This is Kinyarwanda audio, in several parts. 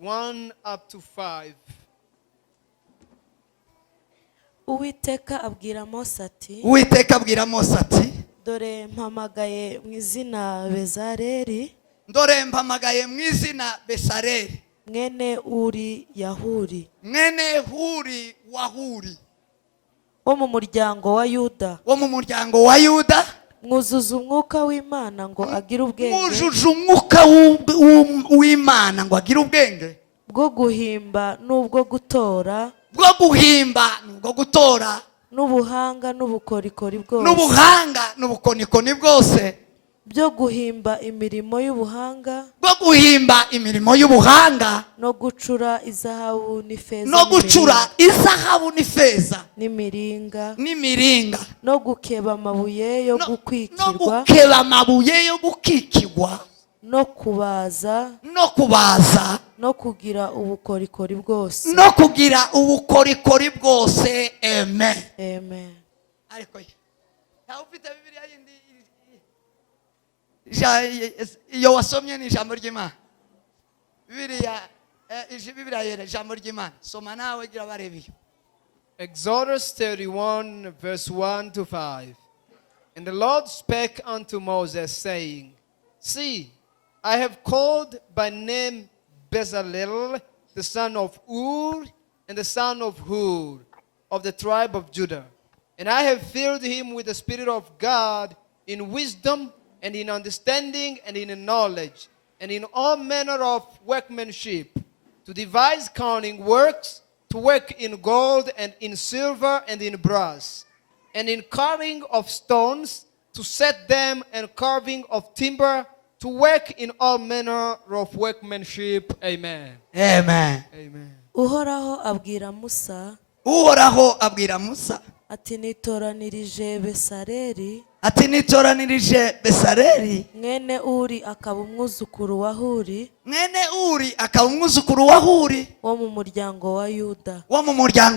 1 up to 5. Uwiteka abwira Mose ati Uwiteka abwira Mose ati dore mpamagaye mu izina Bezaleli ndore mpamagaye mu izina Besareli mwene Uri Yahuri mwene Huri wa Huri wo mu muryango wa Yuda wo mu muryango wa Yuda mwuzuza umwuka w'Imana ngo agire ubwenge mwujuje umwuka w'Imana ngo agire ubwenge bwo guhimba n'ubwo gutora bwo guhimba n'ubwo gutora n'ubuhanga n'ubukorikori bwose n'ubuhanga n'ubukonikoni bwose byo guhimba imirimo y'ubuhanga bwo guhimba imirimo y'ubuhanga no gucura izahabu n'ifeza no gucura izahabu n'ifeza n'imiringa n'imiringa no gukeba amabuye yo no gukwikirwa gukeba amabuye yo gukikirwa no kubaza no kugira ubukorikori bwose ubukorikori bwose. Amen. Amen. Ariko ntawe ufite Bibiliya yindi iyo wasomye ni ijambo ry'Imana. Bibiliya yera ijambo ry'Imana. Soma nawe gira barebe iyo. Exodus 31 verse 1 to 5. And the Lord spake unto Moses, saying, See, I have called by name Bezalel, the son of Ur, and the son of Hur, of the tribe of Judah. And I have filled him with the Spirit of God in wisdom and in understanding and in knowledge and in all manner of workmanship, to devise cunning works, to work in gold and in silver and in brass, and in carving of stones, to set them, and carving of timber, to work in all manner of workmanship. Amen. Amen. Amen. Uhoraho abwira Musa ati nitoranirije Besareli mwene Uri akaba umwuzukuru wa Huri wo mu muryango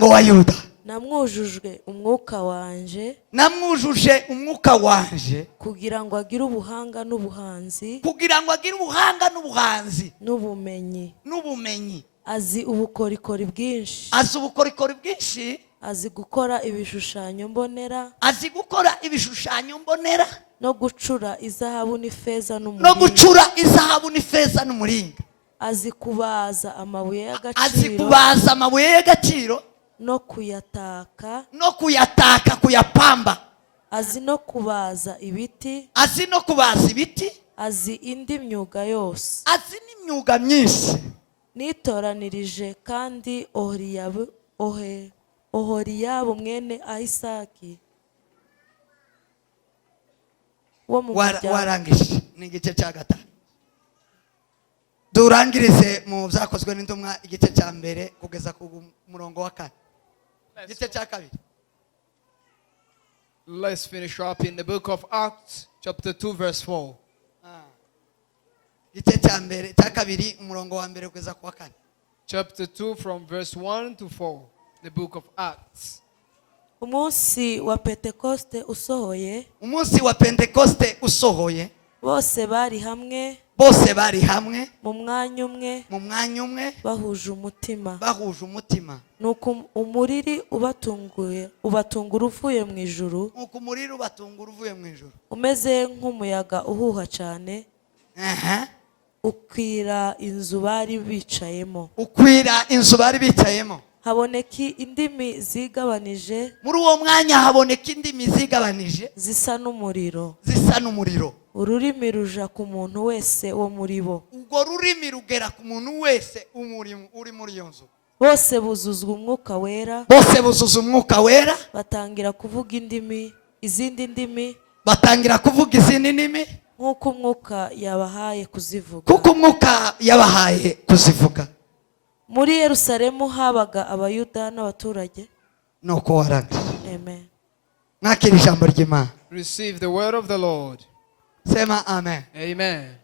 wa Yuda namwujuje umwuka wanje kugira ngo agire ubuhanga n'ubuhanzi n'ubumenyi azi ubukorikori bwinshi azi gukora ibishushanyo mbonera no gucura izahabu n'ifeza n'umuringa azi kubaza amabuye y'agaciro no kuyataka azi no kubaza ibiti azi indi myuga yose myinshi. nitoranirije kandi Oholiyabu mwene Ahisaki wo mu muryango warangije ni igice cya gatanu. Durangirize mu byakozwe n'intumwa igice cya mbere kugeza ku murongo wa 4. Igice cya kabiri. Let's finish up in the book of Acts, chapter 2, verse 4. Igice cya mbere cya kabiri umurongo wa mbere kugeza ku wa 4. Chapter 2 from verse 1 to 4. The book of Acts. Umunsi wa Pentekoste usohoye bose bari hamwe mu mwanya umwe bahuje umutima nuko umuriri ubatungura uvuye mu ijuru umeze nk'umuyaga uhuha cyane ukwira inzu bari bicayemo haboneka indimi zigabanije muri uwo mwanya haboneka indimi zigabanije zisa n'umuriro ururimi ruja ku muntu wese wo muri bo ubwo rurimi rugera ku muntu wese uri muri iyo nzu bose buzuzwa umwuka wera batangira kuvuga izindi ndimi nk'uko umwuka yabahaye kuzivuga muri Yerusalemu habaga abayuda n'abaturage nuko warangije. Amen. Mwakira ijambo ry'Imana. Receive the word of the Lord. Sema amen. Amen.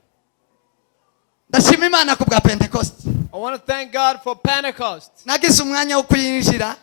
Ndashima Imana ku bwa Pentecost. I want to thank God for Pentecost. Nagize umwanya wo kuyinjira.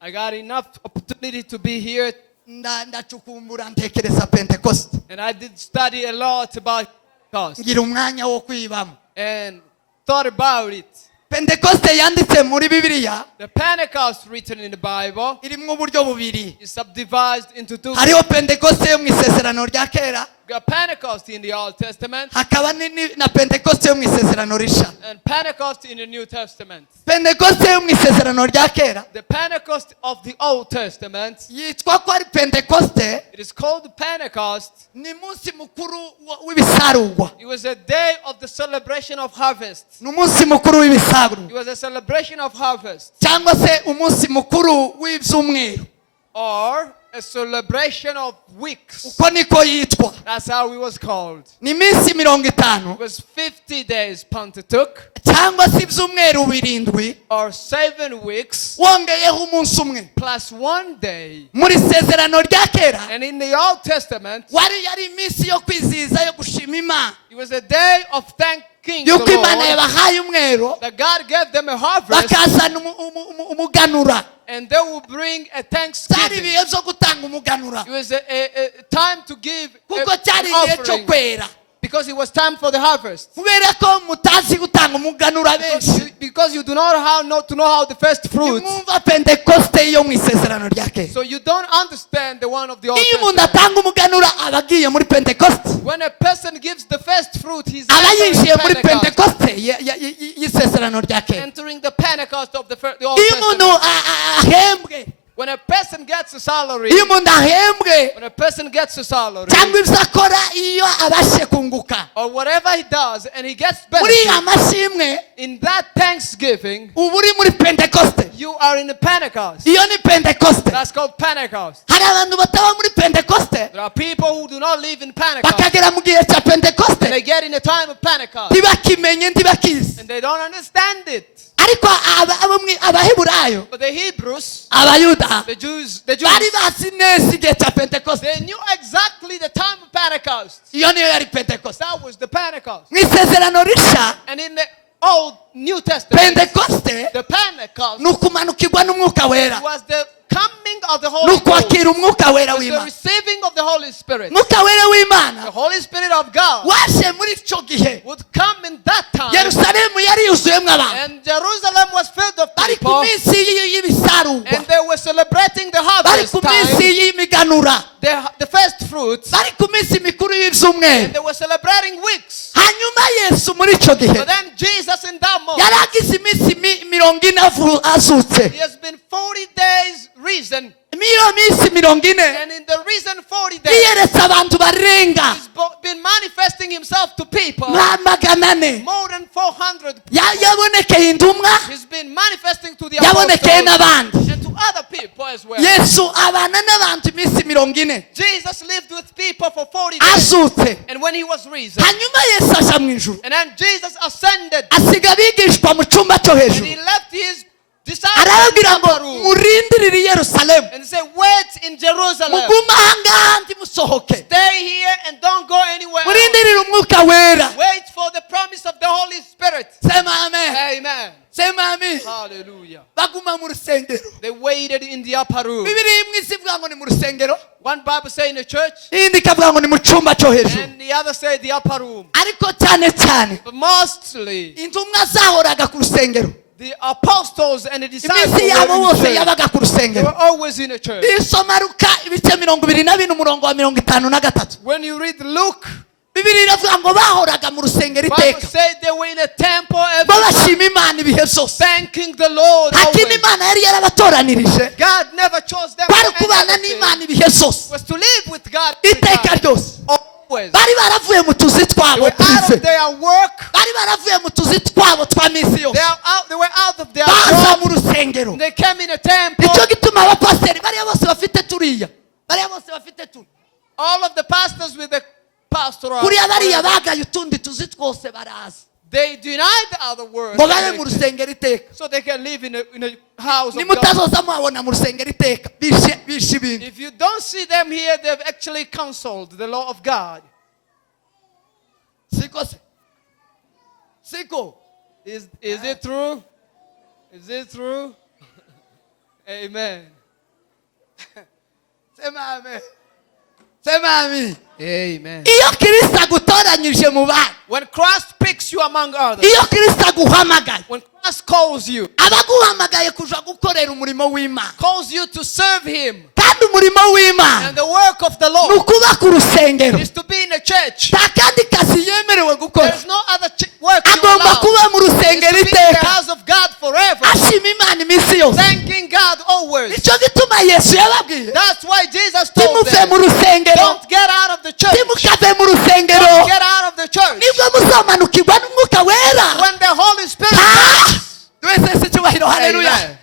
I got enough opportunity to be here. Ndacukumbura ntekereza Pentecost. And I did study a lot about Pentecost. Ngira umwanya wo kwibamo. And thought about it. pentekoste yanditse muri bibiliya The Pentecost written in the Bible irimo uburyo bubiri. is subdivided into two. Hariho pentekoste yo mu isezerano rya kera, You got Pentecost in the Old Testament hakaba na pentekoste yo mu isezerano risha. and Pentecost in the New Testament. Pentekoste yo mu isezerano rya kera The Pentecost of the Old Testament, yitwa ko ari pentekoste, it is called Pentecost. ni munsi mukuru w'ibisarurwa. It was a day of the celebration of harvest. Ni umunsi mukuru w'ibisarurwa, It was a celebration of harvest, cyangwa se umunsi mukuru w'ibyumweru. or a celebration of weeks. Uko niko yitwa. That's how it was called. Ni iminsi 50 It was 50 days Pentateuch, cyangwa se ibyumweru 7 or 7 weeks, wongeyeho umunsi umwe. plus 1 day. Muri isezerano rya kera And in the Old Testament, yari iminsi yo kwizihiza yo gushima Imana, it was a day of thanking the yuko Imana Lord yabahaye umwero, that God gave them a harvest, bakazana umuganura. and they will bring a Byari thanksgiving. ibihe byo gutanga umuganura, It was a time to give kuko an cyari igihe cyo offering, kwera. because it was time for the harvest. Kubera ko mutazi gutanga umuganura benshi, Because you do not know how the first fruits, nimwumva pentekoste yo mu isezerano rya kera. so you don't understand the one of the Old Iyo umuntu Testament. atanga umuganura aba agiye muri pentekoste, When a person gives the first fruit, he's aba entering yinjiye muri Pentecost, pentekoste y'isezerano rya kera. entering the Pentecost of the Old Iyo umuntu Testament. ahembwe, When a person gets a salary, iyo umuntu ahembwe when a person gets a salary, cyangwa ibyo akora iyo abashe kunguka, or whatever he does, and he gets muri benefit, amashimwe in that thanksgiving, uba uri muri pentekoste. you are in the Pentecost. Iyo ni pentekoste. That's called Pentecost. Hari abantu bataba muri pentekoste There are people who do not live in Pentecost, bakagera mu gihe cya and they pentekoste get in the time of Pentecost, ntibakimenye ntibakizi. and they don't understand it. Ariko abaheburayo, But the Hebrews, abayuda, the Jews, bari bazi neza igihe cya pentekoste. they knew exactly the time of Pentecost. Iyo niyo yari pentekoste. That was the Pentecost. Mu isezerano risha, And in the Old New Testament, pentekoste the Pentecost ni ukumanukirwa n'umwuka wera, was the coming of the ni Holy Ghost. ukwakira umwuka wera Was the w'Imana. receiving of the Holy Spirit. Umwuka wera The w'Imana Holy Spirit of God waje muri icyo gihe. would come in that time, Yerusalemu yari yuzuyemo abantu, and Jerusalem was filled of bari ku people, minsi y'ibisarurwa, and they were celebrating the bari harvest ku time, minsi y'imiganura, the first fruits, bari ku minsi mikuru and y'ibyumweru. they were celebrating weeks. Hanyuma Yesu muri icyo gihe But then Jesus in that moment, yari agize iminsi 40 azutse. he has been 40 days risen, Iyo minsi 40 and in the recent 40 days, yiyeretse abantu barenga he's been manifesting himself to people, magana ane. more than 400. Yabonekeye intumwa, He's been manifesting to the yabonekeye apostles n'abandi. and to other people as well. Yesu abana n'abantu iminsi 40 Jesus lived with people for 40 days, azutse. and when he was risen, Hanyuma Yesu aja mu ijuru, and then Jesus ascended, asiga abigishwa mu cyumba cyo and hejuru, he left his disciples in arababwira the ngo upper room, murindirire i Yerusalemu, and said, wait in Jerusalem, mugume ahangaha ntimusohoke, stay here and don't go anywhere else. murindirire umwuka wera. Wait for the promise of the Holy Spirit. Sema amen, Amen. sema amen. Hallelujah. Baguma mu rusengero. They waited in the upper room. Bibiri imwe isivuga ngo ni mu rusengero, One Bible say in the church, iyindi ikavuga ngo ni mu cyumba cyo hejuru. and the other say the upper room. Ariko cyane cyane But mostly, intumwa zahoraga ku rusengero, the apostles and the disciples iminsi yabo were in bose church. yabaga ku They rusengero. were always in a church. Isoma Luka ibice 24 umurongo wa 53. When you read Luke, Bibiri iravuga ngo bahoraga mu rusengero Bible iteka, said they were in a temple every bo time, bashima Imana ibihe byose. thanking the Lord Nta kindi always. Imana yari yarabatoranirije, God never chose them bari for kubana anything. n'Imana ibihe byose, Was to live with God every iteka time. ryose. Always. Bari baravuye mu tuzi They twabo were out twize, of their work. bari baravuye mu tuzi twabo twa minsi yose, They were out of their baza job. mu rusengero. They came in a temple. Nicyo gituma abapasiteri bariya bose bafite turiya, bariya bose bafite turi, All of the pastors with the pastoral, kuriya bariya bagaye utundi tuzi twose baraza they denied the other word, ngo babe mu rusengero iteka. so they can live in a house of God. Nimutazoza muhabona mu rusengero iteka bishe ibintu. If you don't see them here, they've actually counseled the law of God. Siko se, siko. Is it true? Is it true? Amen. Sema amen. sema amen. Amen. Iyo Kristo agutoranyije mu bandi, When Christ picks you among others, iyo Kristo aguhamagaye, when Christ calls you, abaguhamagaye kuja gukorera umurimo w'Imana, calls you to serve Him, kandi umurimo w'Imana and the work of the ni Lord ukuba ku rusengero. is to be in a church. Nta kandi kazi yemerewe gukora, There's no other work you agomba allow. kuba mu Is rusengero to be in the iteka, house of God forever, ashima Imana iminsi yose. thanking God always. Nicyo gituma Yesu yababwiye, That's why Jesus told timuve mu them, rusengero, don't get out of the church. timukave mu rusengero, Don't get out of the church. nibwo muzamanukirwa n'umwuka wera. When the Holy Spirit Ah! Twese si cyubahiro, haleluya. Amen.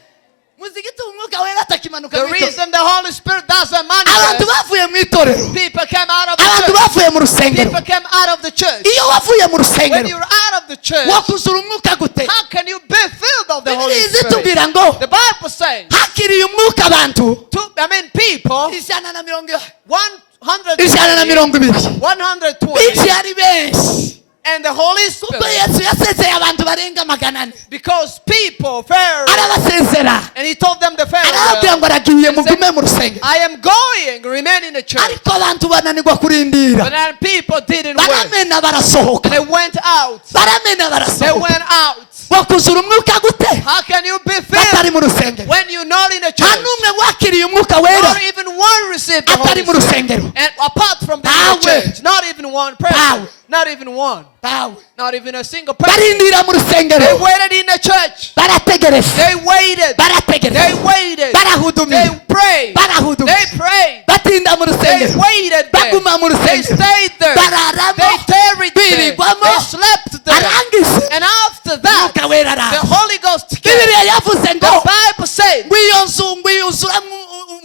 Muzi gituma umwuka wera atakimanuka The mu itorero. reason the Holy Spirit doesn't Abantu manifest, bavuye mu itorero, people came out of the abantu church. bavuye mu rusengero. People came out of the church. Iyo wavuye mu When rusengero, you're out of the church, wakuzura umwuka gute? how can you be filled of the Holy Bibiliya Spirit? zitubwira ngo The Bible says, hakiriye umwuka abantu people, ijana na mirongo 120, 120 120, binjiye ari benshi, and the Holy kuko Spirit, Yesu yasezeye abantu barenga 400, because people, Pharaoh, arabasezera, and He told them the arababwira Pharaoh, ngo aragiye mugume mu rusengero, I am going, remain in the church. ariko abantu bananirwa kurindira, But then people didn't wait. baramena barasohoka, They went out. baramena They barasohoka. went out. Wakuzura umwuka gute How can you be batari filled mu rusengero? when you're not in a Nta church? n'umwe wakiriye umwuka wera Not even one received the atari Holy mu Spirit. rusengero. And apart from being in the Power. church, not even one person. Power. Not even one. Tawe. Not even a single person. Barindira mu They rusengero, waited in the church. barategereje, They waited. They barategereje, waited. They barahudumira, prayed. barahudumira, They prayed. batinda mu They rusengero, waited there. baguma mu They rusengero, stayed there. bararamo, They tarried there. birirwamo, They slept there. arangije And after that, umwuka wera the araza. Holy Ghost came. Bibiliya yavuze ngo The Bible said ngo iyo nzu ngo yuzuramo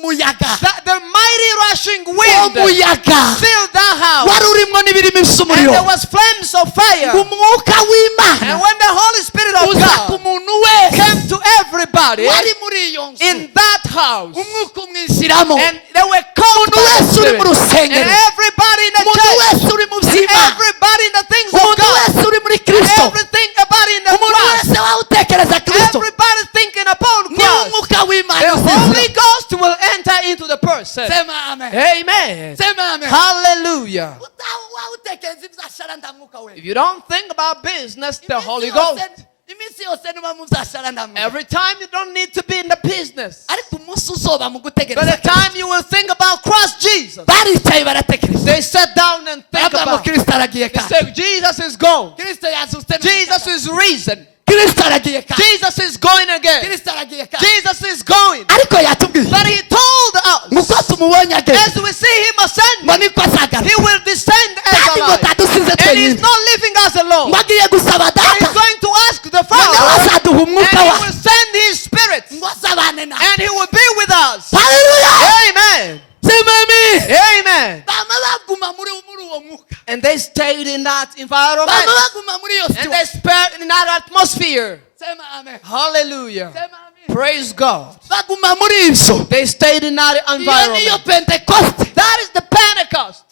umuyaga, that the mighty rushing uwo wind muyaga filled that house. wari urimo n'ibirimo And by'umuriro, there was flames of fire. ngo umwuka And w'Imana when the Holy Spirit of uza ku God muntu wese came to everybody wari muri iyo nzu, in that house, umwuka umwishyiramo, and they were called umuntu by the wese uri mu Spirit, and rusengero, everybody in the umuntu church, wese uri mu and by'Imana, everybody in the things of umuntu God, wese uri muri and Kristo, everything about in the umuntu Christ, wese waba utekereza Kristo, everybody thinking upon ni Christ. umwuka w'Imana The Holy uzinjira. Ghost will enter into the person. Sema amen, Amen. sema amen. Hallelujah. Waba utekereza ibyashara nta mwuka wera. If you don't think about business, the Holy Iminsi Ghost. yose- iminsi yose niba mu byashara nta mwuka. Every time you don't need to be in the business. Ariko umunsi uzoba mu By gutegereza the time you will think about Christ Jesus, baricaye baratekereza, they sat down and think baravuga ngo about it. Kristo aragiye They kandi, say, Jesus is gone. Kristo yazutse, Jesus is risen. Kristo aragiye kandi, Jesus is going again. Kristo aragiye kandi. Jesus is going. Ariko yatubwiye But He told nguko us, tumubonye ageze as we see Him ngo ascending, niko azagaruka, He will descend as kandi ngo alive. tadusize And He's twenyine, not leaving us alone. ngo agiye gusaba And data He's going to ask the ngo nawe Father, azaduha and umwuka He wawe will send His Spirit, ngo azabane nawe. and He will be with us. Haleluya, Amen. sema amen. Amen. Bama baguma muri uwo mwuka, And they stayed in that bama environment, baguma muri iyo and they situation. spent in that atmosphere. Sema amen, Hallelujah. sema amen. Praise God. Baguma muri ibyo. They stayed in that Iyo niyo environment. Pentecoste That is the Pentecost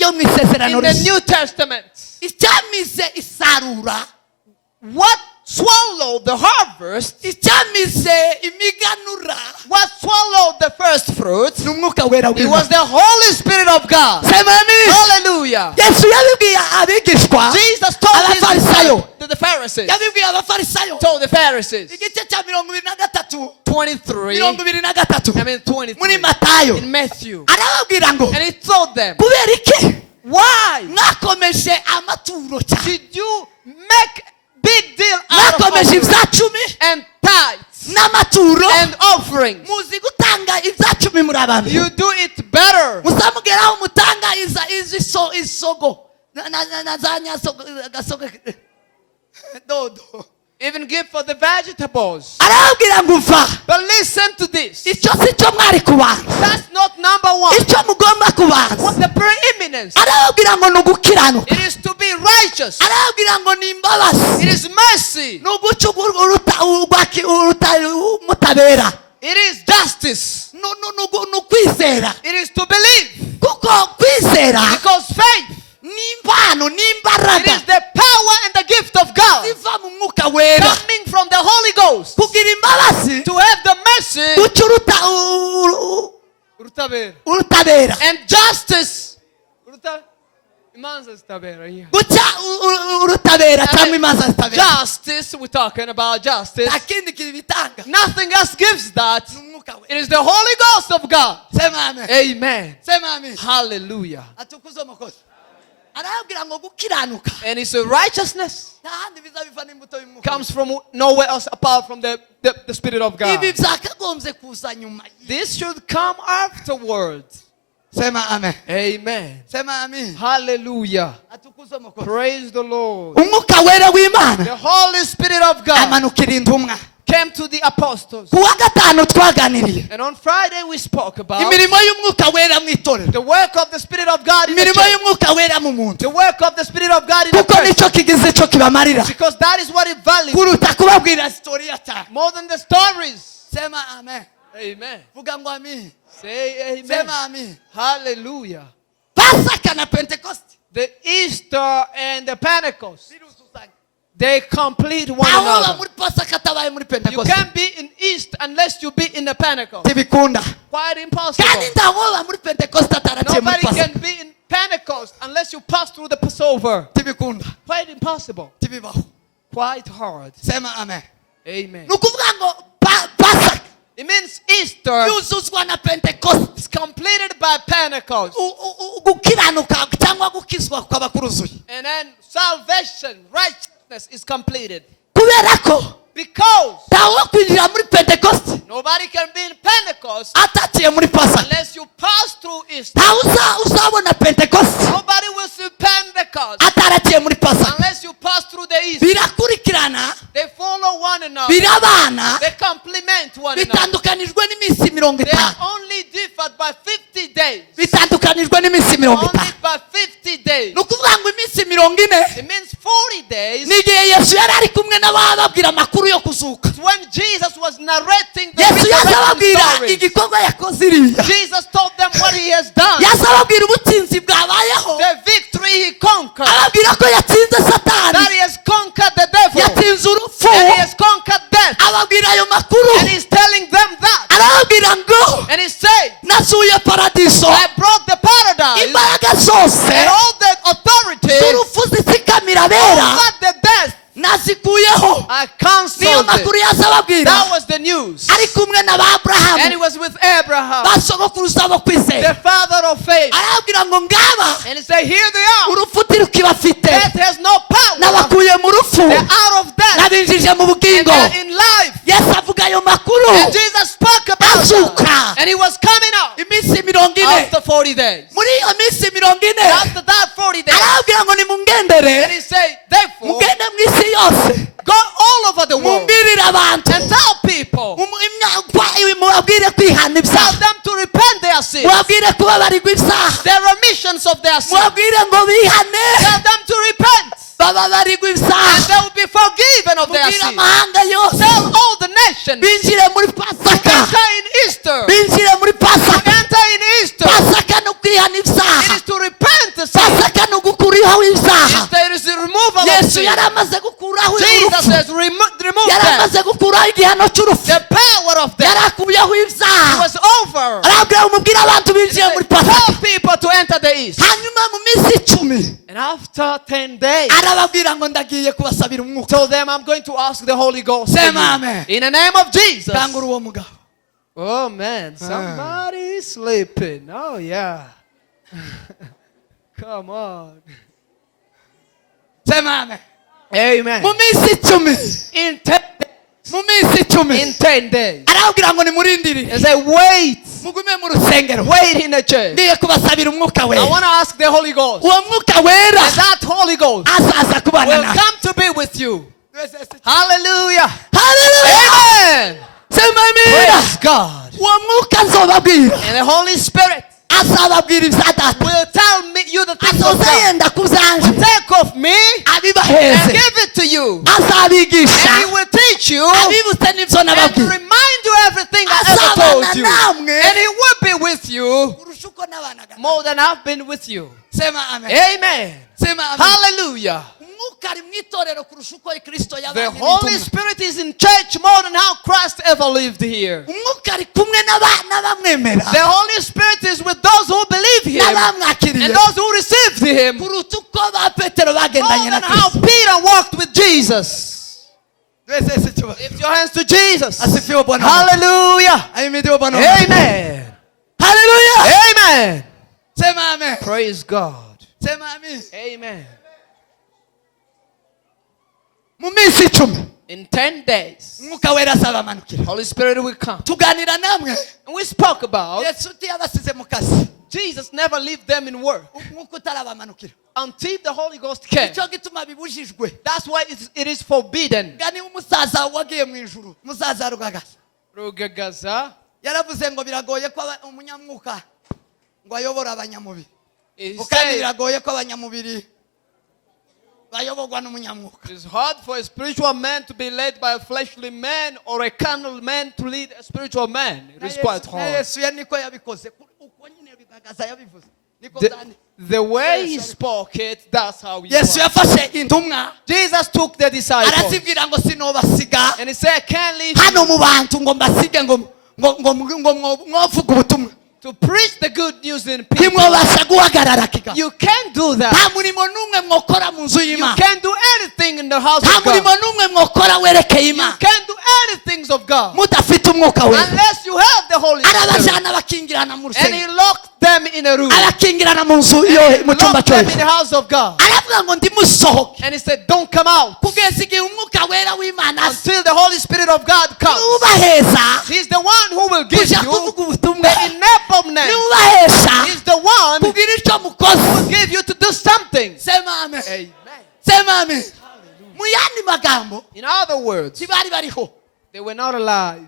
yo mu isezerano in the rishya. New Testament. Icyamize isarura, What swallowed the harvest, icyamize imiganura, what swallowed the first fruits, ni umwuka wera it was w'Imana. the Holy Spirit of God. Sema amen. Hallelujah. Yesu yabibwiye abigishwa, Jesus told his Abafarisayo. disciples, to the Pharisees, yabibwiye abafarisayo, told the Pharisees, igice cya 23 23, 23 I mean 23, muri Matayo, in Matthew. arababwira ngo And He told them, kubera iki why mwakomeje amaturo cyane, did you make big deal out of mwakomeje offerings ibyacumi and tithes n'amaturo, and offerings? muzi gutanga ibyacumi muri abantu, You do it better. muzamugeraho mutanga isogo na za nyasogo gasogo dodo, Even give for the vegetables. arababwira ngo umva, But listen to this. icyo si cyo mwari kubanza, That's not number one. icyo mugomba kubanza, What the preeminence? arababwira ngo ni ugukiranuka, It is to be righteous. arababwira ngo ni imbabazi, It is mercy. ni uguca umutabera, It is justice. ni ukwizera, It is to believe. kuko kwizera Because faith, ni impano it n'imbaraga is the power and the gift of God ziva mu mwuka wera, coming from the Holy Ghost. kugira imbabazi, To have the mercy, guca urutabera And justice. Imanza zitabera, yeah. guca urutabera cyangwa imanza zitabera Justice, we're talking about justice. nta kindi kibitanga Nothing else gives that. ni umwuka we It is the Holy Ghost of God. sema amen Amen. sema amen Hallelujah. atukuzwe umukozi arabwira ngo gukiranuka And it's a righteousness nta handi biza biva n'imbuto y'umwuka comes from nowhere else apart from the Spirit of God. ibi byakagombye kuza nyuma This should come afterwards. sema amen Amen. sema amen Hallelujah. atukuzwe umukozi Praise the Lord. umwuka wera w'Imana The Holy Spirit of God amanukira intumwa came to the apostles. ku wa gatanu twaganiriye And on Friday we spoke about imirimo y'umwuka wera mu itorero the work of the Spirit of God in the imirimo church. y'umwuka wera mu muntu The work of the Spirit of God in the kuko church. nicyo kigize cyo kibamarira Because that is what it values. kuruta kubabwira sitoriya cyane More than the stories. sema amen Amen. vuga ngo amen Say amen. sema amen Hallelujah. pasaka na pentekoste The Easter and the Pentecost, biruzuzanya they complete one ntawoba another. muri pasaka atabaye muri You pentekoste can't be in East unless you be in the Pentecost. ntibikunda Quite impossible. kandi ntawoba muri pentekoste ataraciye muri Nobody pasaka can be in Pentecost unless you pass through the Passover. ntibikunda Quite impossible. ntibibaho Quite hard. sema amen Amen. ni ukuvuga ngo pasaka It means Easter yuzuzwa na pentekoste is completed by Pentecost. gukiranuka cyangwa gukizwa kwaba kuruzuye And then salvation, righteousness is completed. kubera ko Because ntawo kwinjira muri pentekoste nobody can be in Pentecost ataciye muri pasaka unless you pass through Easter. ntawe uzabona pentekoste Nobody will see Pentecost ataraciye muri pasaka unless you pass through the Easter. birakurikirana They follow one another. birabana They complement one another. bitandukanijwe n'iminsi 50 They are only differed by 50 days. bitandukanijwe n'iminsi 50 Only by 50 days. ni ukuvuga ngo iminsi 40 It means 40 days. ni igihe yesu yari ari kumwe n'abababwira amakuru yo kuzuka When Jesus was narrating the yesu resurrection yazababwira story, igikorwa yakoze iriya Jesus told them what he has done. yazababwira ubutsinzi bwabayeho The victory he conquered. ababwira ko yatsinze satani That he has conquered the devil. yatsinze urupfu And he has conquered death. ababwira ayo makuru And he's telling them that. arababwira ngo And he said, nasuye paradiso I brought the paradise imbaraga zose and all the authorities z'urupfu zitsikamira abera over the death. nazikuyeho I niyo cancelled makuru it. yazababwira That was the news. ari kumwe na ba And he aburahamu was with Abraham, basogokuruza bo kwizera the father of faith. arababwira ngo ngaba And he said, here they are. urupfu ntirukibafite Death has no power. nabakuye mu rupfu They're out of death. nabinjije mu And bugingo they're in life. yesu avuga ayo makuru And Jesus spoke about azuka that. And he was coming out iminsi 40 after 40 days. muri iyo minsi 40 And after that 40 days, arababwira ngo and nimungendere he said, therefore, mugende mu isi yose go all over the world mumbwirire abantu and tell people, mubabwire kwihana tell ibyaha them to repent their sins, mubabwire kubabarirwa ibyaha their remissions of their sins. mubabwire ngo bihane Tell them to repent, bababarirwa and ibyaha they will be forgiven of their mubwire sins. amahanga yose Tell all the nations, binjire muri pasaka enter in Easter. binjire muri pasaka Enter in Easter. pasaka ni ukwihana It ibyaha is to repent the sin. pasaka ni ugukuraho ibyaha Easter is the removal of yesu sin. yari amaze gukuraho Jesus urupfu says, remove yari death. amaze gukuraho igihano cy'urupfu The power of yari death akuyeho ibyaha was over. arabwira ngo mubwire abantu He binjiye said, muri pasaka tell people to enter the East. hanyuma mu minsi 10 And after 10 days, arababwira ngo ndagiye kubasabira umwuka told them, I'm going to ask the Holy Ghost. for Sema you. amen. In the name of Jesus. kangura uwo mugabo Oh man, somebody is sleeping. Oh yeah. Come on. sema amen Amen. mu minsi 10 In 10 days. mu minsi 10 In 10 days. arababwira ngo nimurindire They say, wait. mugume mu rusengero Wait in the church. ngiye kubasabira umwuka I wera want to ask the Holy Ghost. uwo mwuka wera And that Holy Ghost azaza kubana will nawe come to be with you. Hallelujah. haleluya Amen. sema amina Praise God. uwo mwuka nzobabwira And the Holy Spirit azababwira ibya data will tell me you the things of azoza God. yenda kubyanje Take off me and abibaheze give it to you. azabigisha And he will teach you abibutse n'ibyo and nababwira remind you everything I ever azabana told you. namwe And he will be with you kurusha uko nabanaga more than I've been with you. sema amen Amen. sema amen Hallelujah. umwuka ari mu itorero kurusha uko kristo The yabanye Holy n'intumwa Spirit is in church more than how Christ ever lived here. umwuka ari kumwe n'abamwemera The Holy Spirit is with those who believe Him n'abamwakiriye and those who received Him kuruta uko ba petero more bagendanye na than how kristo Peter walked with Jesus. twese ese cyubahiro Lift your hands to Jesus. asifiwe bwana Hallelujah. ahimidiwe bwana Amen. haleluya Amen. sema amen Praise God. sema amen Amen. mu minsi 10 In 10 days, umwuka wera azabamanukira Holy Spirit will come. tuganira namwe And we spoke about yesu yabasize mu kazi Jesus never left them in work umwuka utarabamanukira until the Holy Ghost came. icyo gituma bibujijwe That's why it is forbidden. gani umusaza wagiye mu ijuru umusaza rugagaza Rugagaza yaravuze ngo biragoye ko umunyamwuka ngo ayobora abanyamubiri is ngo kandi saying biragoye ko abanyamubiri bayoborwa n'umunyamwuka it is hard for a spiritual man to be led by a fleshly man or a carnal man to lead a spiritual man. It is quite na hard. yesu ya niko yabikoze uko nyine rugagaza yabivuze niko byane The way he spoke it, that's how he yesu was. yafashe intumwa Jesus took the disciples arazibwira ngo sinobasiga and he said, I can't leave hano you mu bantu ngo mbasige ngo mwovuga ubutumwa to preach the good news in people. ntimwobasha guhagarara kiga You can't do nta that. murimo n'umwe mwokora mu nzu You y'imana can't do anything in the house nta of murimo God. n'umwe mwokora werekeye You imana can't do anything of God mudafite umwuka wera unless you have the Holy Spirit. arabajana bakingirana mu And rusengero he locked them in a room. abakingirana mu nzu yo And he mu cyumba locked them in cyo the house of God. aravuga ngo ndimusohoke And he said, don't come out kugeza igihe umwuka wera w'imana aza until the Holy Spirit of God comes. niwubaheza He's the one who will give kuja you kuvuga ubutumwa the enablement. niwubaheza He's the one who kugira icyo mukoze will give you to do something. sema amen Amen. sema amen mu yandi magambo In other words, tibari bariho they were not alive.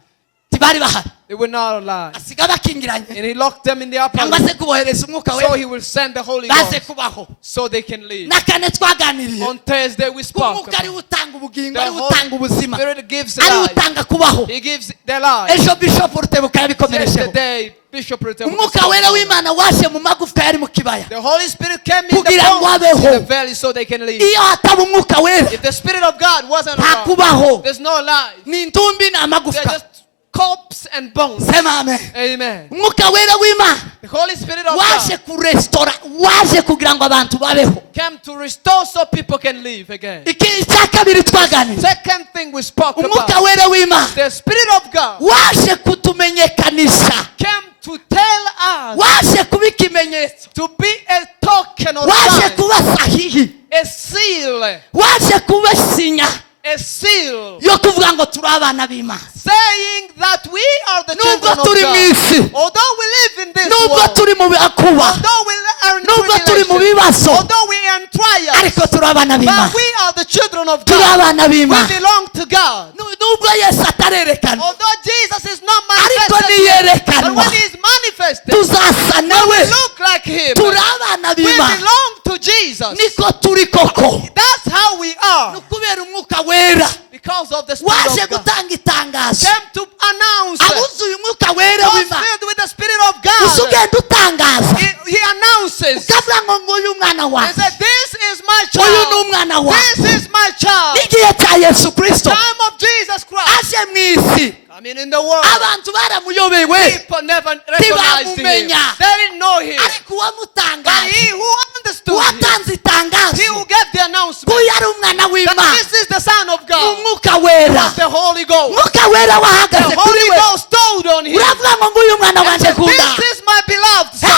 tibari bahari They were not alive. asiga bakingiranye And he locked them in the upper cyangwa room. se kubohereza umwuka So wera he will send the Holy baze Ghost kubaho so they can live. na kane twaganiriye On Thursday we spoke umwuka ari about utanga ubugingo the ari utanga Holy ubuzima Spirit gives ari life. utanga kubaho He gives their life. ejo bishop rutebuka yabikomeresheho Yesterday, Bishop Rutebuka umwuka spoke wera about it. w'imana waje mu magufwa yari mu kibaya The Holy Spirit came in the kugira ngo bones, abeho. in the valley so they can live. iyo hataba umwuka wera If the Spirit of God wasn't nta around, kubaho there's no life. ni intumbi ni They're amagufwa just corpse and bones. sema amen Amen. umwuka wera w'imana The Holy Spirit of waje God kurestora waje kugira ngo abantu babeho came to restore so people can live again. icya kabiri twaganiriye Second thing we spoke umwuka about, wera w'imana the Spirit of God waje kutumenyekanisha came to tell us, waje kuba ikimenyetso to be a token or waje sign, kuba sahihi a seal, waje kuba sinya a seal, yo kuvuga ngo turi abana b'imana saying that we are the nubwo children of turi mu God. isi Although we live in this nubwo world, turi mu bakuba although we are in nubwo turi mu tribulation, bibazo although we are in trials, ariko turi abana b'imana but we are the children of turi God. abana We b'imana belong to God. nubwo yesu atarerekana Although Jesus is not ariko manifested yet, but niyerekanwa when he is manifested, tuzasa we nawe look like him. turi abana We b'imana belong to Jesus. niko turi koko That's how we are. ni ukubera umwuka wera Because of the Spirit waje of God. gutanga itangazo Came to announce. abuzuye umwuka wera Was w'imana filled with the Spirit of gusa God. ugenda utangaza He announces. ukavuga ngo nguyu umwana He wanjye said, this is my uyu ni child. umwana This wanjye is my child. n'igihe cya yesu kirisito Time of Jesus Christ. aje mu isi I mean, in the world, abantu baramuyobewe people never recognized him. Ntibamumenya. They didn't know him. ariko But uwamutangaje he who understood him, uwatanze itangazo he who gave the announcement ko yari umwana that w'imana this is the Son of God, umwuka wera was the Holy Ghost. umwuka wera The wahagaze kuri Holy we Ghost told on him, uravuga ngo nguyu umwana and wanjye said, nkunda this is my beloved Son.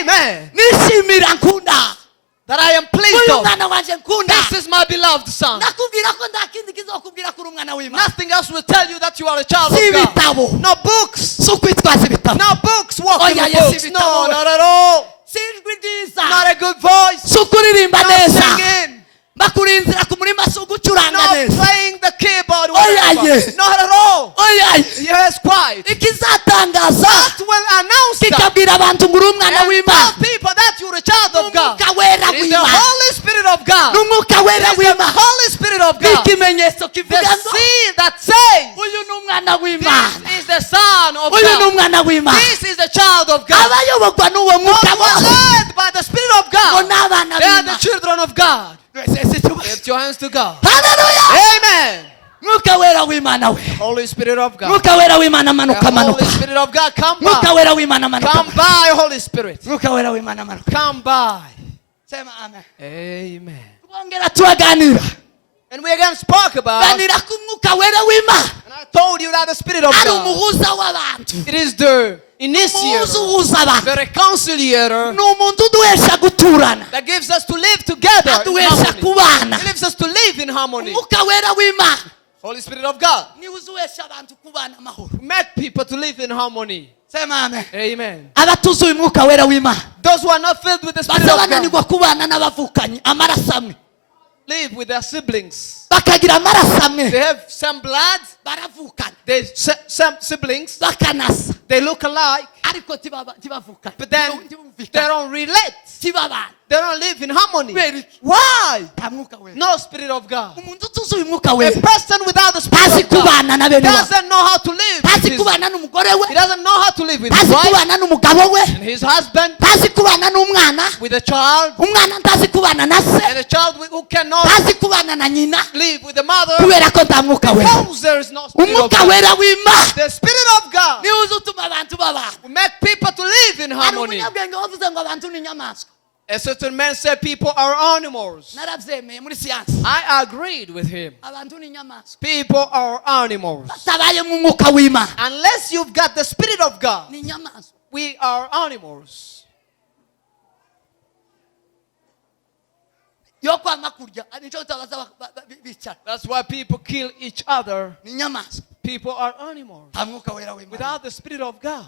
Amen. nishimira nkunda That I am pleased nguyu of. umwana wanjye nkunda This is my beloved Son. ndakubwira ko nta kindi kizokubwira ko uri umwana w'imana Nothing else will tell you that you are a child si of God. ibitabo No books. si ukwitwaza ibitabo No books. Walk in Oya, the yes, books. ibitabo No, we. not at all. si ijwi ryiza Not a good voice. si ukuririmba Not neza singing. bakurinzira ku murima si ugucuranga Not neza playing the keyboard. Oya, Whatever. yes. Not at all. oya Yes, quite. ikizatangaza That will announce that. kikabwira abantu ngo uri umwana And w'imana tell people that you're a child of God. umwuka wera It is the w'imana Holy Spirit of God. n'umwuka It wera is the w'imana Holy Spirit of God. n'ikimenyetso The kivuga ngo seed that says, uyu ni umwana w'imana this is the Son of uyu ni God. umwana w'imana This is the child of God. abayoborwa n'uwo Those mwuka who are wose led by the Spirit of ngo God, ni abana they are the b'imana children of God. Twese si tuba- Lift your hands to God. haleluya Amen. mwuka wera wera w'Imana we, Holy Spirit of God. mwuka wera w'Imana manuka The manuka, Holy Spirit of God, come mwuka by. wera w'Imana manuka, Come by, Holy Spirit. mwuka wera w'Imana manuka. Come by. Sema amen. Amen. Twongera turaganira, And we again spoke about, ganira ku mwuka wera w'Imana and I told you that the Spirit of ari God, umuhuza w'abantu, it is the umuhuza initiator, uhuza abantu, the reconciliator ni umuntu uduhesha guturana, that gives us to live together in aduhesha harmony. kubana. He gives us to live in harmony. Umwuka wera w'Imana Holy Spirit of God, niwe uzuhesha abantu kubana amahoro. make people to live in harmony. Sema amen. Amen. abatuzuye umwuka wera w'Imana Those who are not filled with the Spirit baza of God bananirwa kubana n'abavukanyi amaraso amwe, live with their siblings. bakagira amaraso amwe, They have some blood, baravukana they some siblings, bakanasa, they look alike, ariko ntibavukana, but then they don't relate. ntibabana. They don't live in harmony. Kubera iki? Why? nta mwuka wera. No Spirit of God. Umuntu utuzuye umwuka A wera person without the Spirit ntazi of God kubana na bene wabo, doesn't know how to live. With ntazi his, kubana n'umugore we, he doesn't know how to live with his ntazi wife kubana n'umugabo we, and his husband, ntazi kubana n'umwana, with a child, umwana ntazi kubana na se, and a child who cannot ntazi kubana na nyina, live with the mother kubera ko nta mwuka wera. because there is no Spirit of Umwuka God. wera w'Imana The Spirit of God niwe uza utuma abantu babana. will make people to live in Hari harmony. umunyabwenge wavuze ngo abantu ni inyamaswa. A certain man said people are animals. Narabyemeye muri siyansi, I agreed with him. abantu ni inyamaswa. People are animals. Batabaye mu mwuka w'Imana Unless you've got the Spirit of God, ni inyamaswa. we are animals. Yo kwanga kurya nicyo utabaza bicara, That's why people kill each other. ni inyamaswa. People are animals. Nta mwuka wera w'Imana. Without the Spirit of God.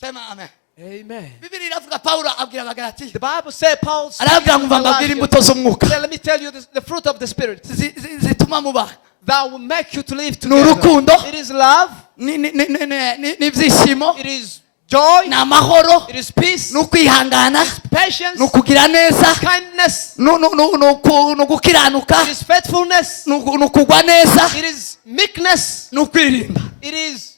Sema amen. Amen. Bibiri iravuga Pawulo abwira Abagalatiya, The Bible says, Paul arababwira ngo mbabwire imbuto z'umwuka said, let me tell you the fruit of the Spirit zituma mubana. that will make you to live Ni together. urukundo, It is love. n'ibyishimo, It is joy. ni amahoro, It is peace. ni ukwihangana, Patience. ni ukugira neza, Kindness. ni ugukiranuka, It is faithfulness. ni ukugwa neza, It is meekness. ni ukwirinda. It is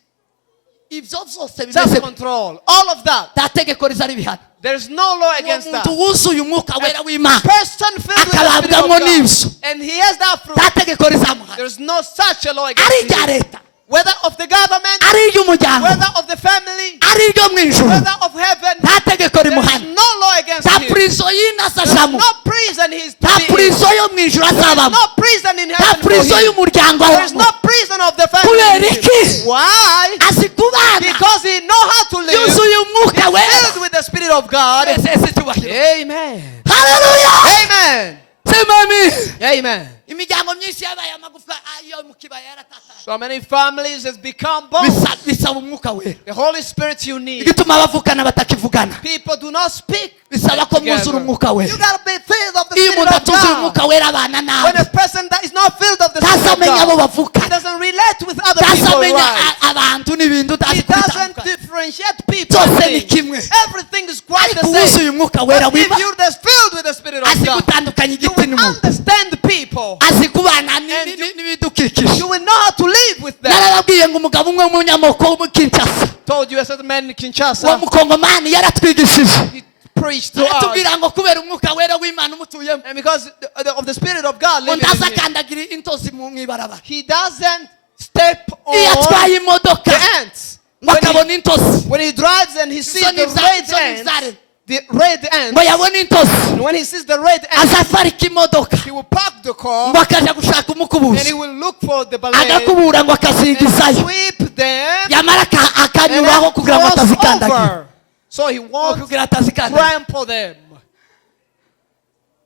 Ibyo byose bimeze self-control. All of that. nta tegeko riza ribihana. There is no law Uwo against that. muntu wuzuye umwuka wera w'Imana Person filled with the Spirit akababwamo of God, n'ibyo, and he has that fruit. nta tegeko rizamuhana. There is no such a law Ari against irya him. leta, Whether of the government, ari iry'umuryango, whether of the family, ari iryo mu ijuru, whether of heaven, nta tegeko there is rimuhana. no law against nta him. purizo y'inasi There is ajamo, no prison he is to nta be in. purizo yo mu ijuru There is azabamo, no prison in nta heaven for purizo him. y'umuryango There is abamo. no prison of the Kubera family. iki? Why? azi kubana, Because he knows how to live. yuzuye umwuka He's wera. filled with the Spirit of God. Ese icyubahiro. Amen. Haleluya. Amen. Sema amen. Amen. Imiryango myinshi yabaye amagufwa yo mu kibaya yaratatanye. So many families has become bones. Bisaba umwuka wera. The Holy Spirit you need. Igituma abavukana batakivugana, People do not speak. bisaba ko mwuzura together. umwuka You wera. gotta be filled of the Iyo Spirit umuntu of atuzuye God. umwuka wera abana When nawe, a person that is not filled of the Spirit of ntazamenya abo God, he bavukana, doesn't relate with other people ntazamenya right. abantu n'ibintu, He ntazi doesn't kubitandukanya. differentiate people. Byose ni and kimwe. things. Everything is quite Ariko the uwuzuye same. umwuka wera But if w'Imana you're just filled with the Spirit of azi God, gutandukanya you igiti will n'umuntu, understand people. azi kubana n'ibidukikije. You will know how to live with them. Narababwiye ngo umugabo umwe w'umunyamoko wo mu Kinshasa, Told you a certain man in uwo Kinshasa, mukongomani yaratwigishije, he preached to us. aratubwira ngo kubera umwuka wera w'Imana umutuyemo, And because of the Spirit of God ngo living in him, ndazakandagira intozi mu ibarabara. he doesn't step Iyo on atwaye imodoka the ants. ngo akabona intozi, When he drives and he sees Izo ni the za- red izo ni ants, zare. the red ngo ants, yabona intozi, and when he sees the red ants, azaparika imodoka he will park the car ngo akaja gushaka and he umukubuzi, will look for the ballet agakubura ngo and akazigizayo, sweep them yamara and akanyuraho then kugira ngo cross atazikandagira, over. So he won't kugira atazikandagira, trample them.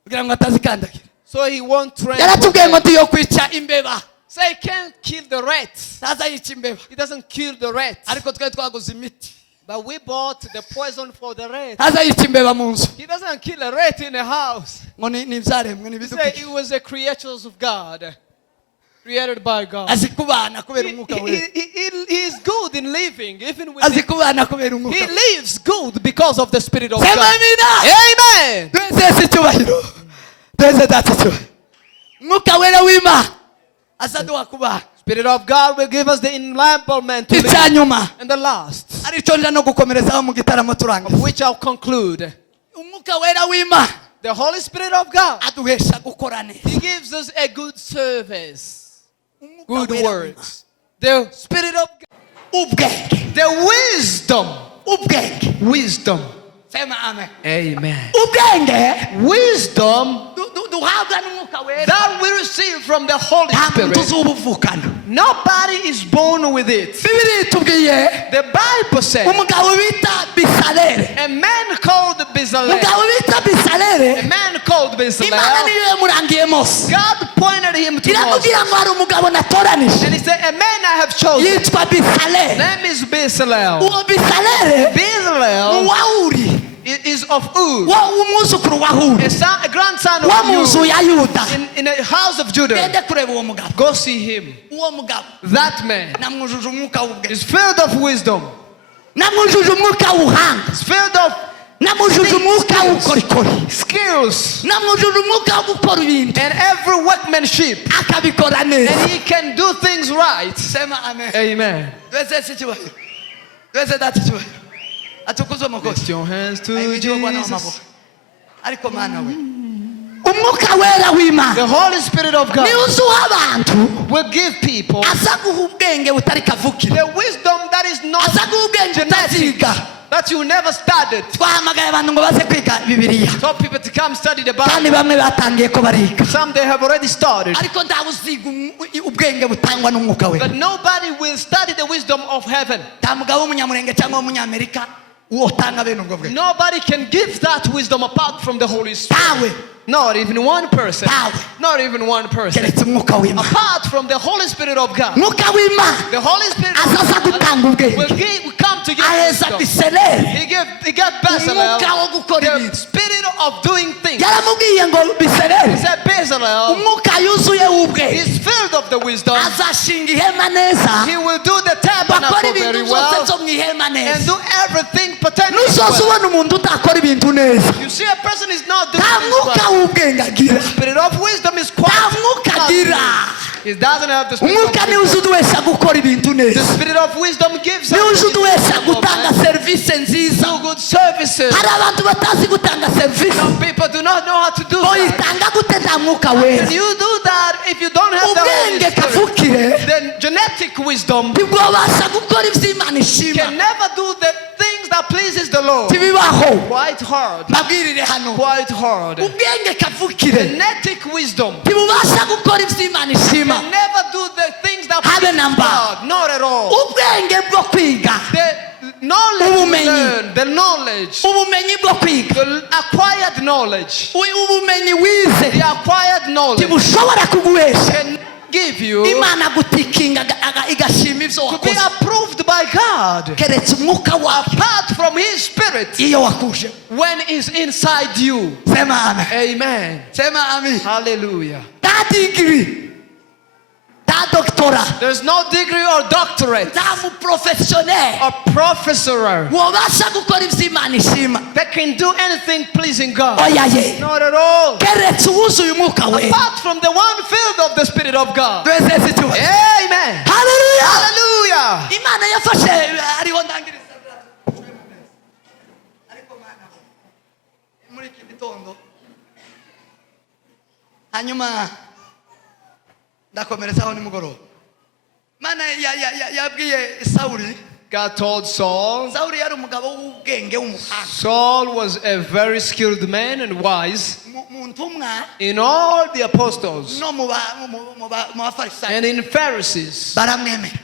kugira ngo atazikandagira. So he won't trample Yaratubwiye ngo them. ndiyo kwica imbeba, So he can't kill the rats. ntaza yica imbeba, He doesn't kill the rats. ariko twari twaguze imiti, But we bought the poison for the rats. ntaza yica imbeba mu nzu, He doesn't kill a rat in the house. ngo ni ibyaremwe He said n'ibidukikije. it was the creatures of God, created by God. Azi kubana kubera umwuka wera, He's good in living, even with azi kubana kubera umwuka he wera. lives good because of the Spirit of Sema God. amina. Amen. Twese icyubahiro, twese data icyubahiro. Umwuka wera w'Imana azaduha kubana. Spirit of God will give us the enlightenment to Icya live. nyuma And the last, aricyo nja no gukomerezaho mu gitaramo turangiza. which I'll conclude. Umwuka wera w'Imana The Holy Spirit of God, aduhesha gukora neza. He gives us a good service. good words. The Spirit of God. ubwenge The wisdom. ubwenge Wisdom. sema amen Amen. ubwenge Wisdom duhabwa n'umwuka wera that we receive from the Holy nta muntu Spirit. uzubuvukana Nobody is born with it. bibiri itubwiye The Bible says umugabo bita bisalere a man called Bezalel. umugabo bita A bisalere man called imana Bezalel. niyo yamurangiye mose God pointed him to Moses. iramubwira ngo hari umugabo natoranije And he said, a man I have chosen. yitwa bisalere Name is Bezalel. uwo bisalere Bezalel uwawuri is of Ur, umwuzukuru wa huri a grandson wo mu of nzu Ur, ya yuda in a house of Judah. gende kureba uwo mugabo Go see him. uwo mugabo That man namwujuje umwuka w'ubwenge is filled of wisdom. namwujuje umwuka w'ubuhanga Is filled of namwujuje umwuka w'ubukorikori skills namwujuje umwuka wo gukora ibintu and every workmanship. akabikora neza And he can do things right. sema amen Amen. twese icyubahiro twese data icyubahiro atukuzwe mukozi Lift your hands to ahimidiwe bwana w'amaboko Jesus. ariko mana we umwuka wera w'imana The Holy Spirit of niwe God uzuha abantu will give people aza guha ubwenge butari kavukire the wisdom that is not aza guha ubwenge genetic, utaziga that you never studied. twahamagaye abantu ngo baze kwiga bibiliya Told people to come study the kandi Bible. bamwe batangiye ko bariga Some they have already started. ariko ntawe uziga ubwenge butangwa n'umwuka we But nobody will study the wisdom of heaven. nta mugabo w'umunyamurenge cyangwa w'umunyamerika utanga bene ubwo bwenge Nobody can give that wisdom apart from the Holy Spirit. ntawe Not even one person. Power. Not even one person. keretse umwuka w'imana Apart from the Holy Spirit of God. umwuka w'imana The Holy Spirit azaza of God gutanga will ubwenge come to give aheza wisdom. biselere He gave Bezalel umwuka wo gukora the ibintu spirit of doing things. yaramubwiye ngo He biselere said Bezalel umwuka yuzuye w'ubwenge is filled of the wisdom. azashinga ihema neza He will do the bakora tabernacle ibintu very byose well byo mu ihema and neza do everything pertaining to nusoza it. ubona umuntu udakora ibintu neza You see a person is not doing nta things mwuka well. w'ubwenge agira The spirit of wisdom is nta quite mwuka agira He doesn't have the spirit of umwuka niwe wisdom. uzi uduhesha gukora ibintu The neza spirit of wisdom gives niwe uzi us uduhesha gutanga serivisi nziza so good services. hari abantu batazi gutanga serivisi Some people do not know how to do that. boyitanga gute nta mwuka wera Can you do that if you don't have the Holy ubwenge Spirit? kavukire Then genetic wisdom ntibwobasha gukora ibyo imana ishima can never do the things that pleases the Lord. ntibibaho Quite hard. mbabwirire hano Quite hard. ubwenge kavukire Genetic wisdom ntibubasha gukora ibyo imana ishima can never do the things that Habe pleases namba. God. Not at all. ubwenge bwo kwiga The knowledge we Ubumenyi. learn, the knowledge, ubumenyi bwo kwiga the acquired knowledge, ubumenyi wize the acquired knowledge ntibushobora kuguhesha can give you imana gutikinga igashima ibyo to be wakoze approved by God. keretse umwuka wawe Apart from His Spirit, iyo wakuje when it's inside you. sema amen Amen. sema amen Hallelujah. nta digiri nta doktora There's no degree or doctorate nta muprofesiyoneri or professor wabasha gukora ibyo imana ishima that can do anything pleasing God. oya ye Not at all. keretse uwuzuye umwuka we Apart from the one filled of the Spirit of God. twese situwe Amen. haleluya Hallelujah. imana yafashe hariho ndangiriza ariko mana muri iki gitondo hanyuma ndakomerezaho nimugoroba mana yabwiye sawuli God told Saul. sawuli yari umugabo w'ubwenge w'umuhanga Saul was a very skilled man and wise mu ntumwa in all the apostles no mu bafarisayo and in Pharisees. baramwemera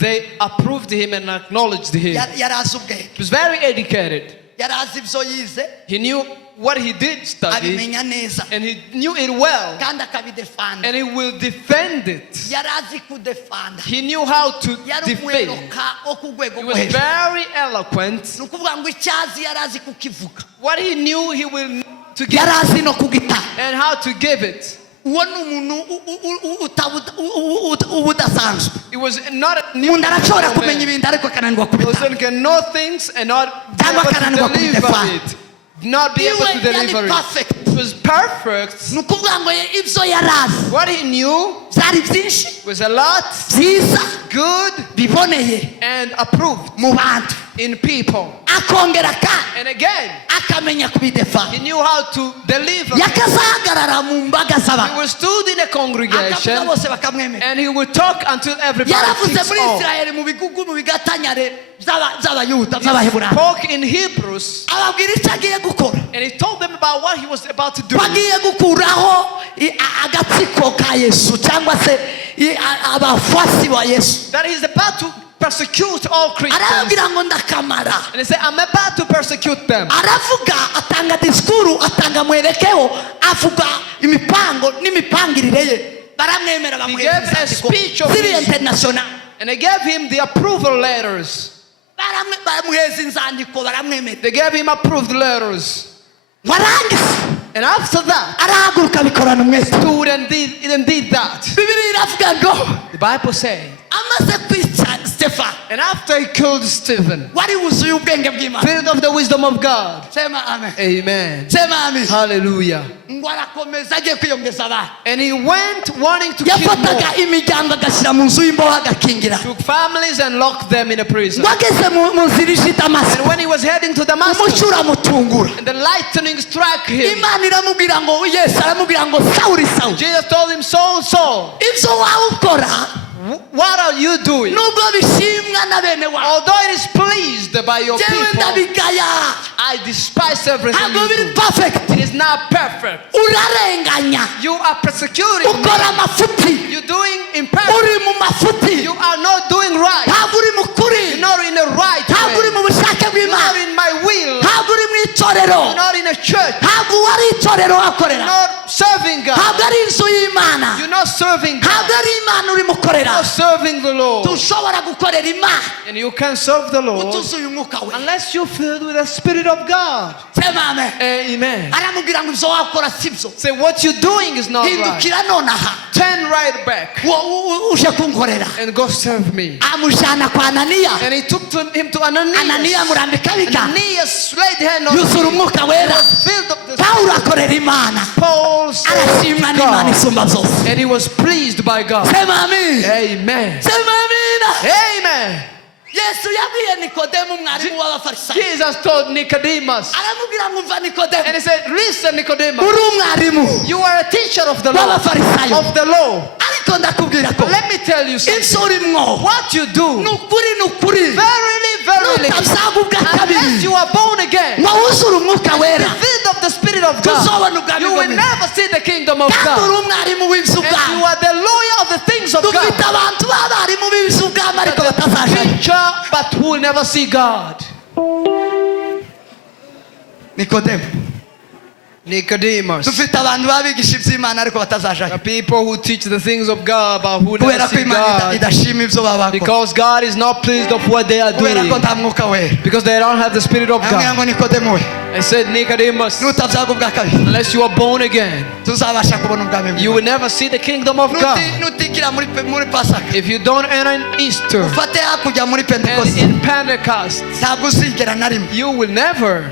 They approved him and acknowledged him. yari azi ubwenge He was very educated. yari azi ibyo yize He knew what he did study abimenya neza and he knew it well kandi akabidefanda and he will defend it. yari azi kudefanda He knew how to yari defend. umweroka wo ku rwego He rwo was hejuru very eloquent. ni ukuvuga ngo icyazi yari azi kukivuga What he knew, he will know to give yari azi no kugitanga and how to give it. uwo ni umuntu uba udasanzwe It was not a umuntu arashobora kumenya man. ibintu ariko akananirwa kubitanga Person can know things and not be Cyangwa able to akananirwa deliver kubidefend. it. Not be able Iwe to yari deliver it. perfect It was perfect. ni ukuvuga ngo ibyo yari azi What he knew byari byinshi was a lot byiza good biboneye and approved mu bantu in people. akongera kandi And again, akamenya kubidefa he knew how to deliver. yakazahagarara mu mbaga He z'abantu would stood in a akavuga congregation bose bakamwemera. and he would talk until everybody yaravuze thinks, muri oh. Isirayeli mu bigugu mu bigatanyare z'abayuda He z'abaheburayo spoke in Hebrews ababwira icyo agiye gukora. and he told them about what he was about to do. bagiye gukuraho agatsiko ka Yesu cyangwa se abafasi ba Yesu. That he's about to persecute all Christians. arababwira ngo ndakamara. And he said, I'm about to persecute them. aravuga atanga disikuru atanga mwerekeo avuga imipango n'imipangirire ye baramwemera He gave a speech of Siri his, international and they gave him the approval letters. baramuheza inzandiko baramwemera. They gave him approved letters. warangiza And after that, arahaguruka bikorana umwete. stood and did that. Bibiri iravuga ngo The Bible said, amaze kwica Stefano and after he killed Stephen, wari wuzuye ubwenge bw'Imana. filled of the wisdom of God. Sema amen. Amen. Sema amen. Hallelujah. ngo arakomeza agiye kwiyongeza abantu. And he went wanting to kill more. yafataga imiryango agashyira mu nzu y'imbohe agakingira. Took families and locked them in a prison. ngo ageze mu nzira ije i Damasiko And when he was heading to Damascus, umucyo uramutungura. and the lightning struck him, Imana iramubwira ngo Yesu aramubwira ngo Sawuli Sawuli Jesus told him, Saul, Saul, ibyo waba ukora what are you doing? nubwo bishimwa na bene wawe Although it is pleased by your jewe people, ndabigaya I despise everything ntabwo you biri do. perfect. It is not perfect. urarenganya You are persecuting me. ukora amafuti You're doing uri imperfect. mu mafuti You are not doing right. ntabwo uri mu kuri You're not in the right ntabwo uri way. mu bushake You're not bw'Imana in my will. ntabwo uri mu itorero You're not in a church. ntabwo wari itorero You're wakorera not serving God. ntabwo ari inzu y'Imana You're not serving God. ntabwo ari Imana uri mukorera. You're not serving the Lord. tushobora gukorera Imana And you can serve the Lord utuzuye umwuka we. unless you're filled with the Spirit of God. sema amen. Amen. aramubwira ngo ibyo wakora sibyo Say what you're doing is not right. hindukira nonaha Turn right back uje kunkorera. and go serve me. amujyana kwa Ananiya. And he took him to Ananias. Ananiya amurambika bika Ananias laid hand on yuzura him. umwuka wera. Filled up the Pawulo akorera Imana Paul served arashimwa n'Imana God. isumba byose. And he was pleased by God. sema amen. Amen. sema amina. Amen. Yesu yabwiye Nikodemu umwarimu w'abafarisayo Jesus told Nicodemus, aramubwira ngo umva and Nikodemu he said, listen, Nicodemus, uri umwarimu you are a teacher of the law. w'abafarisayo Of the law. ariko ndakubwira ko But let me tell you something. ibyo urimo What you do, ni ukuri verily, verily, nutazaga ubwa unless kabiri you are born again, ngo wuzure umwuka wera filled of the Spirit of God, tuzobona ubwami you will bw'Imana. never see the kingdom of kandi uri God. umwarimu And you w'iby'ubwami. are the lawyer of the things of dufite God. abantu b'abarimu b'iby'ubwami ariko batazajayo. Teacher, but who will never see God. Nikodemu Nicodemus. dufite abantu babigisha iby'Imana ariko The batazajayo people who teach the things of God, but who never kubera ko see Imana God. idashima ibyo baba bakora Because God is not pleased of what they are kubera ko doing. nta mwuka wera. Because they don't have the Spirit of amubwira God. ngo Nikodemu we I said, Nicodemus, nutabyaga ubwa kabiri unless you are born again, tuzabasha kubona ubwami you bw'Imana. will never see the kingdom of God. nutikira muri pasaka If you don't enter in Easter ufate hakurya muri and pentekoste in Pentecost, ntabwo uzigera na rimwe you will never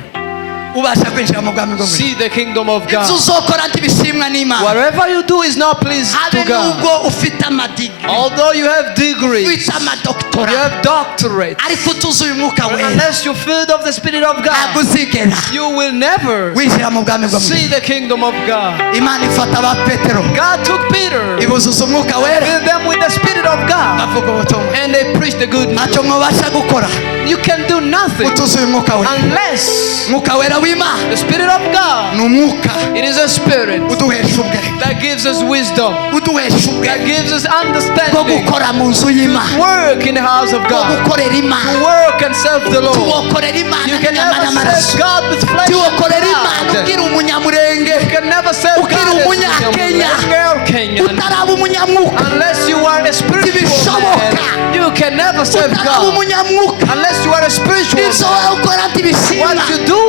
ubasha kwinjira mu bwami bwo mu ijuru. see the kingdom of ibyo God. uzokora ntibishimwa n'Imana Whatever you do is not pleased habe to God. nubwo ufite amadigiri Although you have degrees, ufite you amadoktora have doctorates, ariko utuzuye umwuka but wera unless you're filled of the Spirit of ntabwo God, uzigera you will never winjira mu bwami bwo mu see ijuru. the kingdom of God. Imana ifata ba Petero God took Peter, ibuzuza umwuka wera filled them with the Spirit of God, bavuga ubutumwa and they preached the good news. ntacyo mwabasha gukora You can do nothing utuzuye umwuka wera. unless umwuka wera w'Imana the Spirit of God, ni umwuka it is a spirit uduhesha ubwenge that gives us wisdom, uduhesha that ubwenge gives us bwo understanding, gukora mu nzu y'Imana work in the house of bwo God, gukorera to Imana work and serve the Lord. tuwokorera Imana You can n'inyama never n'amaraso serve God with flesh and tuwokorera Imana blood. ugira umunyamurenge You can never serve Ukiri God umunyakenya, as Kenyan utaraba umunyamwuka unless you are a spiritual Ntibishoboka. man. You can never serve utaraba God umunyamwuka unless you are a spiritual ibyo man. wowe ukora ntibishimwa What you do,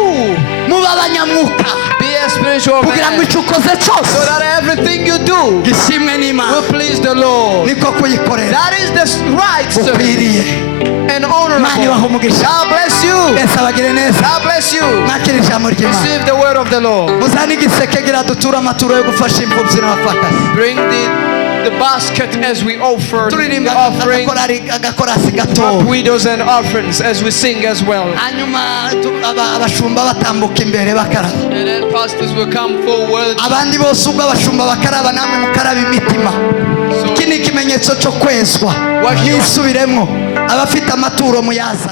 muba abanyamwuka be a spiritual kugira ngo man, icyo ukoze so cyose that everything you do gishimwe will n'Imana please the Lord. niko kuyikorera That is the right service ukwiriye. and Imana ibaha honorable. umugisha God bless you. Yesu abagire neza God bless you. mwakira ijambo ry'Imana Receive the word of the Lord. muzane igiseke gira duture amaturo yo gufasha imfubyi n'abapfakazi Bring the the basket as we offer the turirimba offering. agakorasi gato Drop widows and orphans as we sing as well. hanyuma abashumba batambuka imbere bakaraba And then pastors will come forward. abandi bose ubwo abashumba bakaraba namwe mukaraba imitima iki ni ikimenyetso cyo kwezwa yisubiremo abafite amaturo muyaza